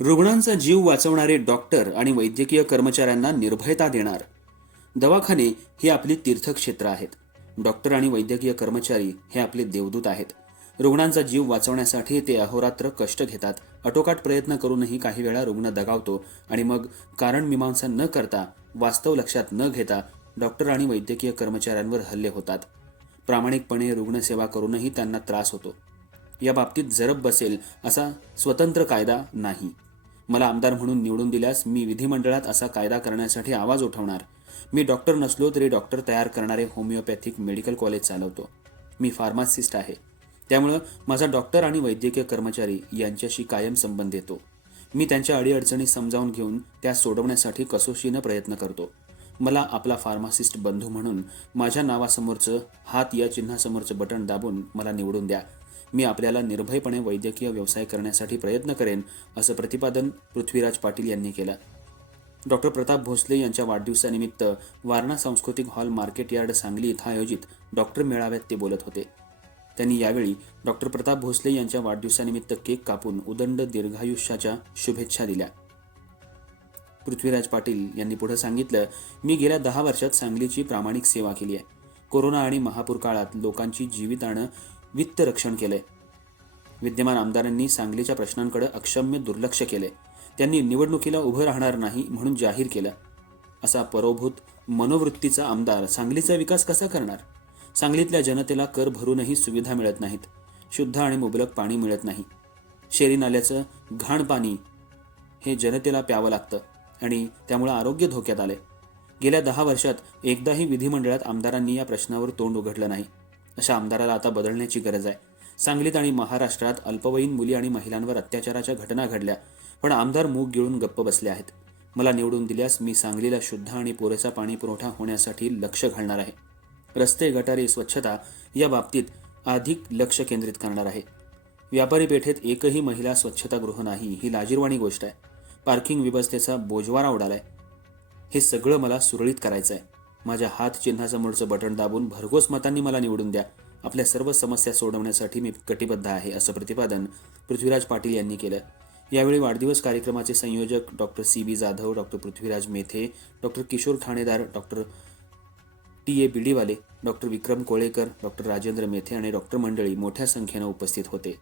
रुग्णांचा जीव वाचवणारे डॉक्टर आणि वैद्यकीय कर्मचाऱ्यांना निर्भयता देणार. दवाखाने ही आपली तीर्थक्षेत्र आहेत. डॉक्टर आणि वैद्यकीय कर्मचारी हे आपले देवदूत आहेत. रुग्णांचा जीव वाचवण्यासाठी ते अहोरात्र कष्ट घेतात. अटोकाट प्रयत्न करूनही काही वेळा रुग्ण दगावतो आणि मग कारण मीमांसा न करता वास्तव लक्षात न घेता डॉक्टर आणि वैद्यकीय कर्मचाऱ्यांवर हल्ले होतात. प्रामाणिकपणे रुग्णसेवा करूनही त्यांना त्रास होतो. या बाबतीत जरब बसेल असा स्वतंत्र कायदा नाही. मला आमदार म्हणून निवडून दिल्यास मी विधिमंडळात असा कायदा करण्यासाठी आवाज उठवणार. मी डॉक्टर नसलो तरी डॉक्टर तयार करणारे होमिओपॅथिक मेडिकल कॉलेज चालवतो. मी फार्मासिस्ट आहे. त्यामुळं माझा डॉक्टर आणि वैद्यकीय कर्मचारी यांच्याशी कायम संबंध येतो. मी त्यांच्या अडीअडचणी समजावून घेऊन त्या सोडवण्यासाठी कसोशीनं प्रयत्न करतो. मला आपला फार्मासिस्ट बंधू म्हणून माझ्या नावासमोरचं हात या चिन्हासमोरचं बटन दाबून मला निवडून द्या. मी आपल्याला निर्भयपणे वैद्यकीय व्यवसाय करण्यासाठी प्रयत्न करेन असं प्रतिपादन पृथ्वीराज पाटील यांनी केलं. डॉक्टर प्रताप भोसले यांच्या वाढदिवसानिमित्त वारणा सांस्कृतिक हॉल मार्केट यार्ड सांगली इथं आयोजित डॉक्टर मेळाव्यात ते बोलत होते. त्यांनी यावेळी डॉक्टर प्रताप भोसले यांच्या वाढदिवसानिमित्त केक कापून उदंड दीर्घायुष्याच्या शुभेच्छा दिल्या. पृथ्वीराज पाटील यांनी पुढे सांगितलं मी गेल्या दहा वर्षात सांगलीची प्रामाणिक सेवा केली आहे. कोरोना आणि महापूर काळात लोकांची जीवितानं वित्त रक्षण केलंय. विद्यमान आमदारांनी सांगलीच्या प्रश्नांकडे अक्षम्य दुर्लक्ष केले त्यांनी निवडणुकीला उभं राहणार नाही म्हणून जाहीर केलं. असा परोभूत मनोवृत्तीचा आमदार सांगलीचा विकास कसा करणार? सांगलीतल्या जनतेला कर भरूनही सुविधा मिळत नाहीत. शुद्ध आणि मुबलक पाणी मिळत नाही. शेरी नाल्याचं घाण पाणी हे जनतेला प्यावं लागतं. आणि त्यामुळे आरोग्य धोक्यात आले. गेल्या दहा वर्षात एकदाही विधिमंडळात आमदारांनी या प्रश्नावर तोंड उघडलं नाही. अशा आमदाराला आता बदलण्याची गरज आहे. सांगलीत आणि महाराष्ट्रात अल्पवयीन मुली आणि महिलांवर अत्याचाराच्या घटना घडल्या पण आमदार मूग गिळून गप्प बसले आहेत. मला निवडून दिल्यास मी सांगलीला शुद्ध आणि पुरेसा पाणी पुरवठा होण्यासाठी लक्ष घालणार आहे. रस्ते गटारे स्वच्छता या बाबतीत अधिक लक्ष केंद्रित करणार आहे. व्यापारी पेठेत एकही महिला स्वच्छतागृह नाही ही लाजीरवाणी गोष्ट आहे. पार्किंग व्यवस्थेचा बोजवारा उडालाय. हे सगळं मला सुरळीत करायचं आहे माझ्या हात चिन्हासमोरचं बटन दाबून भरघोस मतांनी मला निवडून द्या. आपल्या सर्व समस्या सोडवण्यासाठी मी कटिबद्ध आहे असं प्रतिपादन पृथ्वीराज पाटील यांनी केलं. यावेळी वाढदिवस कार्यक्रमाचे संयोजक doctor C B Jadhav doctor Prithviraj Methe doctor Kishore Thanedar doctor T A Bidiwale doctor Vikram Kolekar doctor Rajendra Methe आणि डॉक्टर मंडळी मोठ्या संख्येनं उपस्थित होते.